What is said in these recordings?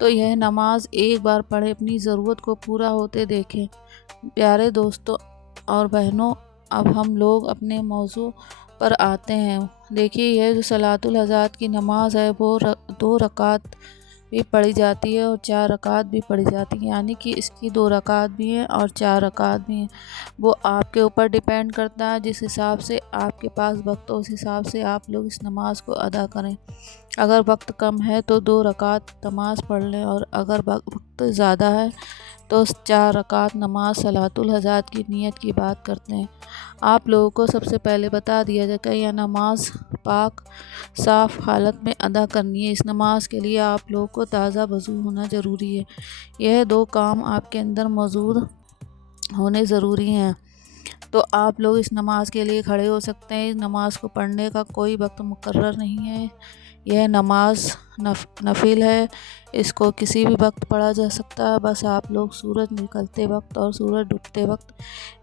تو یہ نماز ایک بار پڑھیں، اپنی ضرورت کو پورا ہوتے دیکھیں۔ پیارے دوستوں اور بہنوں، اب ہم لوگ اپنے موضوع پر آتے ہیں۔ دیکھیے، یہ جو صلاۃ الحاجات کی نماز ہے وہ 2 رکعت بھی پڑھی جاتی ہے اور 4 رکعت بھی پڑھی جاتی ہے، یعنی کہ اس کی 2 رکعت بھی ہیں اور 4 رکعت بھی ہیں۔ وہ آپ کے اوپر ڈیپینڈ کرتا ہے، جس حساب سے آپ کے پاس وقت ہو اس حساب سے آپ لوگ اس نماز کو ادا کریں۔ اگر وقت کم ہے تو 2 رکعت نماز پڑھ لیں، اور اگر وقت زیادہ ہے تو 4 رکعت نماز صلاۃ الحاجات کی نیت کی بات کرتے ہیں۔ آپ لوگوں کو سب سے پہلے بتا دیا جائے کہ یہ نماز پاک صاف حالت میں ادا کرنی ہے۔ اس نماز کے لیے آپ لوگوں کو تازہ وضو ہونا ضروری ہے۔ یہ 2 کام آپ کے اندر موجود ہونے ضروری ہیں۔ تو آپ لوگ اس نماز کے لیے کھڑے ہو سکتے ہیں۔ اس نماز کو پڑھنے کا کوئی وقت مقرر نہیں ہے۔ یہ نماز نفل ہے، اس کو کسی بھی وقت پڑھا جا سکتا ہے، بس آپ لوگ سورج نکلتے وقت اور سورج ڈوبتے وقت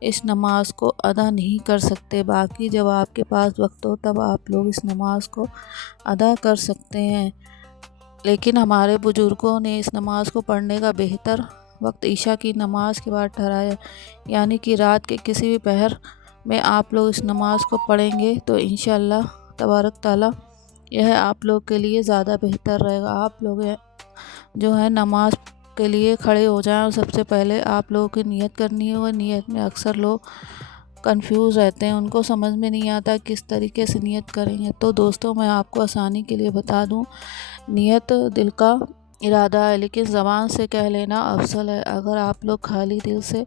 اس نماز کو ادا نہیں کر سکتے۔ باقی جب آپ کے پاس وقت ہو تب آپ لوگ اس نماز کو ادا کر سکتے ہیں۔ لیکن ہمارے بزرگوں نے اس نماز کو پڑھنے کا بہتر وقت عشاء کی نماز کے بعد ٹھہرایا، یعنی کہ رات کے کسی بھی پہر میں آپ لوگ اس نماز کو پڑھیں گے تو انشاءاللہ تبارک تعالیٰ یہ آپ لوگ کے لیے زیادہ بہتر رہے گا۔ آپ لوگ جو ہے نماز کے لیے کھڑے ہو جائیں، اور سب سے پہلے آپ لوگوں کی نیت کرنی ہے۔ وہ نیت میں اکثر لوگ کنفیوز رہتے ہیں، ان کو سمجھ میں نہیں آتا کس طریقے سے نیت کریں گے۔ تو دوستوں، میں آپ کو آسانی کے لیے بتا دوں، نیت دل کا ارادہ ہے، لیکن زبان سے کہہ لینا افضل ہے۔ اگر آپ لوگ خالی دل سے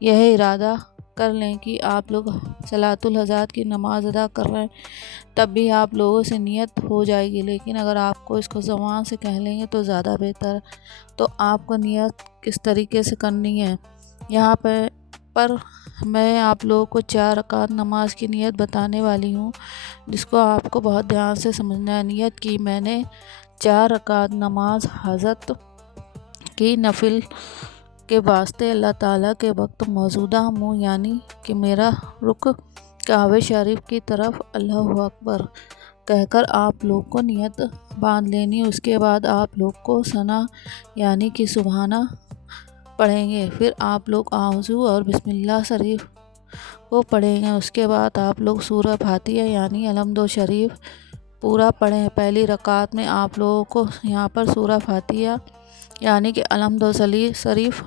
یہ ارادہ کر لیں کہ آپ لوگ صلاۃ الحاجات کی نماز ادا کر رہے ہیں، تب بھی آپ لوگوں سے نیت ہو جائے گی، لیکن اگر آپ کو اس کو زبان سے کہہ لیں گے تو زیادہ بہتر ہے۔ تو آپ کو نیت کس طریقے سے کرنی ہے، یہاں پر میں آپ لوگوں کو 4 رکعت نماز کی نیت بتانے والی ہوں، جس کو آپ کو بہت دھیان سے سمجھنا ہے۔ نیت کی میں نے 4 رکعت نماز حاجت کی نفل کے واسطے اللہ تعالیٰ کے وقت موجودہ ہوں، یعنی کہ میرا رخ کعبہ شریف کی طرف اللہ اکبر کہہ کر آپ لوگ کو نیت باندھ لینی۔ اس کے بعد آپ لوگ کو ثنا یعنی کہ سبحانہ پڑھیں گے، پھر آپ لوگ اعوذ اور بسم اللہ شریف کو پڑھیں گے۔ اس کے بعد آپ لوگ سورہ فاتحہ یعنی الحمد شریف پورا پڑھیں۔ پہلی رکعت میں آپ لوگوں کو یہاں پر سورہ فاتحہ یعنی کہ الحمد شریف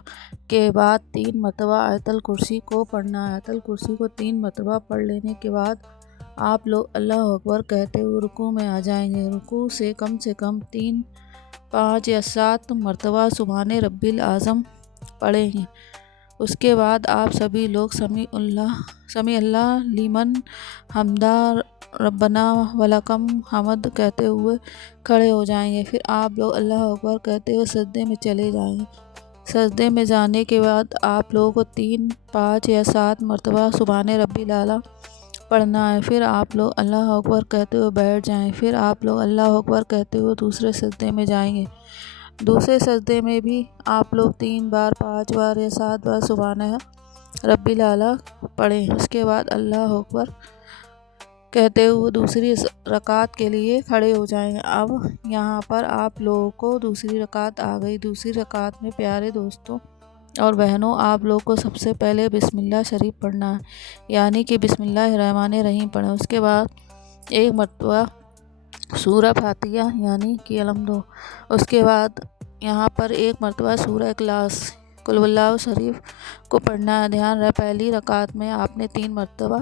کے بعد 3 مرتبہ آیت الکرسی کو پڑھنا ہے۔ آیت الکرسی کو 3 مرتبہ پڑھ لینے کے بعد آپ لوگ اللہ اکبر کہتے ہوئے رکوع میں آ جائیں گے۔ رکوع سے کم 3، 5 یا 7 مرتبہ سبحان ربی الاعظم پڑھیں گے۔ اس کے بعد آپ سبھی لوگ سمیع اللہ لمن حمدہ ربنا ولکم حمد کہتے ہوئے کھڑے ہو جائیں گے۔ پھر آپ لوگ اللہ اکبر کہتے ہوئے سجدے میں چلے جائیں گے۔ سجدے میں جانے کے بعد آپ لوگوں کو 3، 5 یا 7 مرتبہ سبحان ربی الاعلیٰ پڑھنا ہے۔ پھر آپ لوگ اللہ اکبر کہتے ہوئے بیٹھ جائیں۔ پھر آپ لوگ اللہ اکبر کہتے ہوئے دوسرے سجدے میں جائیں گے۔ دوسرے سجدے میں بھی آپ لوگ 3 بار، 5 بار یا 7 بار سبحان ربی الاعلیٰ پڑھیں۔ اس کے بعد اللہ اکبر کہتے ہوئے دوسری رکعت کے لیے کھڑے ہو جائیں گے۔ اب یہاں پر آپ لوگوں کو دوسری رکعت آ گئی۔ دوسری رکعت میں پیارے دوستوں اور بہنوں، آپ لوگ کو سب سے پہلے بسم اللہ شریف پڑھنا ہے، یعنی کہ بسم اللہ الرحمن الرحیم پڑھیں۔ اس کے بعد 1 مرتبہ سورہ فاتحہ یعنی کہ الحمد، اس کے بعد یہاں پر 1 مرتبہ سورہ اخلاص قل اللہ شریف کو پڑھنا ہے۔ دھیان رہے، پہلی رکعت میں آپ نے 3 مرتبہ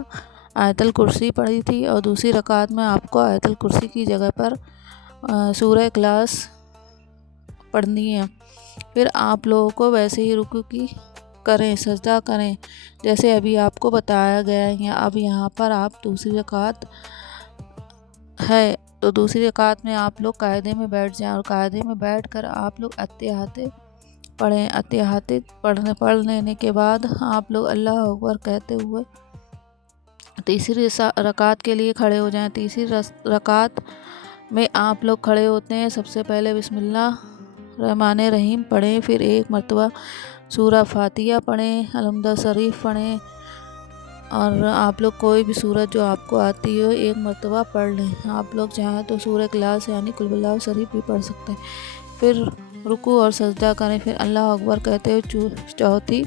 آیت الکرسی پڑھی تھی، اور دوسری رکعت میں آپ کو آیت الکرسی کی جگہ پر سورہ اخلاص پڑھنی ہے۔ پھر آپ لوگوں کو ویسے ہی رکوع کی کریں، سجدہ کریں جیسے ابھی آپ کو بتایا گیا ہے۔ اب یہاں پر آپ دوسری رکعت ہے تو دوسری رکعت میں آپ لوگ قاعدے میں بیٹھ جائیں، اور قاعدے میں بیٹھ کر آپ لوگ اتحیات پڑھیں۔ اتحیات پڑھ لینے کے بعد آپ لوگ اللہ اکبر کہتے ہوئے تیسری رکعت کے لیے کھڑے ہو جائیں۔ تیسری رکعت میں آپ لوگ کھڑے ہوتے ہیں، سب سے پہلے بسم اللہ الرحمن الرحیم پڑھیں، پھر 1 مرتبہ سورہ فاتحہ پڑھیں، الحمد شریف پڑھیں، اور آپ لوگ کوئی بھی سورت جو آپ کو آتی ہو 1 مرتبہ پڑھ لیں۔ آپ لوگ چاہیں تو سورہ اخلاص یعنی قل اللہ شریف بھی پڑھ سکتے ہیں۔ پھر رکوع اور سجدہ کریں، پھر اللہ اکبر کہتے ہوئے چوتھی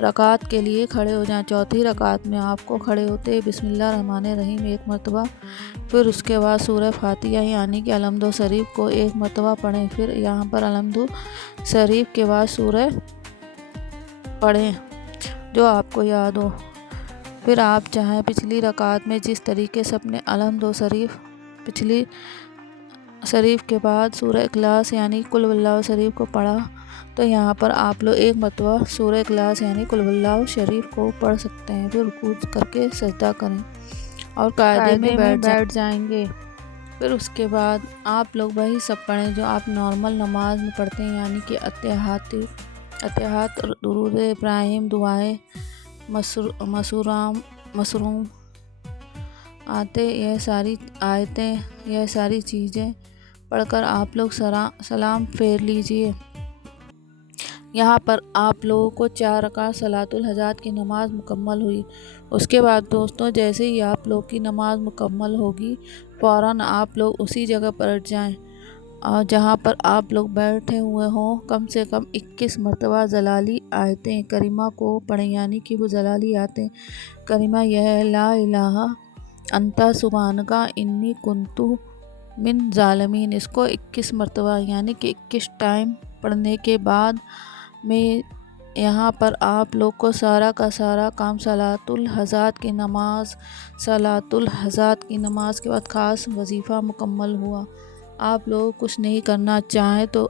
رکعت کے لیے کھڑے ہو جائیں۔ چوتھی رکعت میں آپ کو کھڑے ہوتے بسم اللہ الرحمن الرحیم ایک مرتبہ، پھر اس کے بعد سورہ فاتحہ یعنی کہ الحمد شریف کو ایک مرتبہ پڑھیں۔ پھر یہاں پر الحمد شریف کے بعد سورہ پڑھیں جو آپ کو یاد ہو۔ پھر آپ چاہیں پچھلی رکعت میں جس طریقے سے اپنے الحمد شریف پچھلی شریف کے بعد سورہ اخلاص یعنی قل واللہ شریف کو پڑھا، تو یہاں پر آپ لوگ ایک مرتبہ سورہ اخلاص یعنی قل واللہ شریف کو پڑھ سکتے ہیں۔ پھر رکوع کر کے سجدہ کریں اور قاعدے میں بیٹھ جائیں گے۔ پھر اس کے بعد آپ لوگ وہی سب پڑھیں جو آپ نارمل نماز میں پڑھتے ہیں، یعنی کہ اتحیات، درود ابراہیم، دعائیں مسروم یہ ساری آیتیں، یہ ساری چیزیں پڑھ کر آپ لوگ سلام پھیر لیجئے۔ یہاں پر آپ لوگوں کو 4 رکعت صلاۃ الحاجات کی نماز مکمل ہوئی۔ اس کے بعد دوستوں جیسے ہی آپ لوگ کی نماز مکمل ہوگی فوراً آپ لوگ اسی جگہ پر جائیں اور جہاں پر آپ لوگ بیٹھے ہوئے ہوں کم سے کم 21 مرتبہ جلالی آیتیں کریمہ کو پڑھیں، یعنی کہ وہ جلالی آیتیں کریمہ یہ ہے لا الہ انت سبحانک انی کنت من ظالمین، اس کو 21 مرتبہ یعنی کہ 21 ٹائم پڑھنے کے بعد میں یہاں پر آپ لوگ کو سارا کا سارا کام صلاۃ الحاجات کی نماز کے بعد خاص وظیفہ مکمل ہوا۔ آپ لوگ کچھ نہیں کرنا چاہیں تو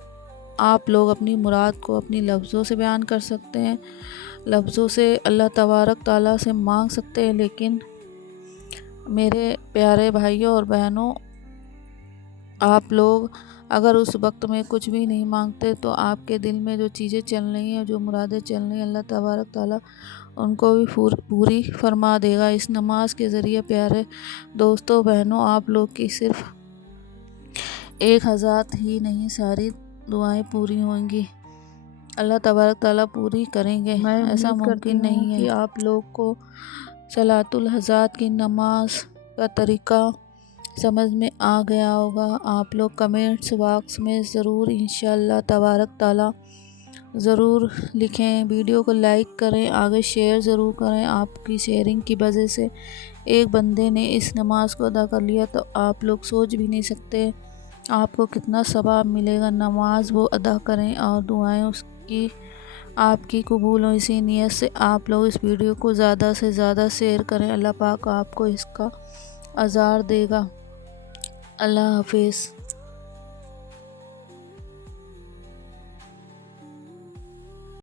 آپ لوگ اپنی مراد کو اپنی لفظوں سے بیان کر سکتے ہیں، لفظوں سے اللہ تبارک تعالیٰ سے مانگ سکتے ہیں، لیکن میرے پیارے بھائیوں اور بہنوں آپ لوگ اگر اس وقت میں کچھ بھی نہیں مانگتے تو آپ کے دل میں جو چیزیں چل رہی ہیں، جو مرادیں چل رہی ہیں، اللہ تبارک تعالیٰ ان کو بھی پوری فرما دے گا۔ اس نماز کے ذریعے پیارے دوستوں بہنوں آپ لوگ کی صرف ایک حاجت ہی نہیں ساری دعائیں پوری ہوں گی، اللہ تبارک تعالیٰ پوری کریں گے۔ ایسا ممکن نہیں ہے کہ آپ لوگ کو صلاۃ الحاجات کی نماز کا طریقہ سمجھ میں آ گیا ہوگا۔ آپ لوگ کمنٹس باکس میں ضرور انشاءاللہ تبارک تعالیٰ ضرور لکھیں، ویڈیو کو لائک کریں، آگے شیئر ضرور کریں۔ آپ کی شیئرنگ کی وجہ سے ایک بندے نے اس نماز کو ادا کر لیا تو آپ لوگ سوچ بھی نہیں سکتے آپ کو کتنا ثواب ملے گا۔ نماز وہ ادا کریں اور دعائیں اس کی آپ کی قبول ہوں، اسی نیت سے آپ لوگ اس ویڈیو کو زیادہ سے زیادہ شیئر کریں، اللہ پاک آپ کو اس کا اجر دے گا۔ اللہ حافظ۔